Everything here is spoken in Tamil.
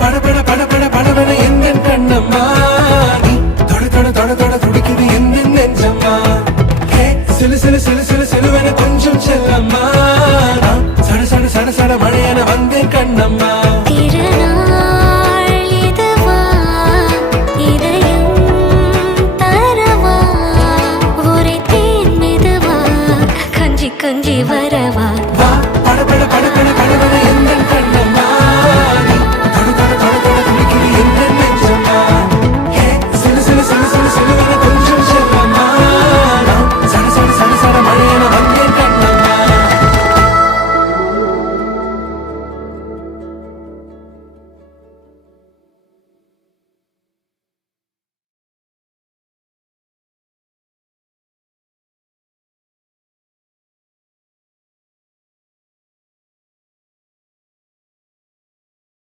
படபட படபட படபட எந்த கண்ணம்மா நீ தொட தொட தொட தொட துடிக்குது எந்த நெஞ்சம்மா சிலு சிலு சிலு சிலு சிலுவென கொஞ்சம் செல்லம்மா சட சட சட சட மழையென வந்தேன் கண்ணம்மா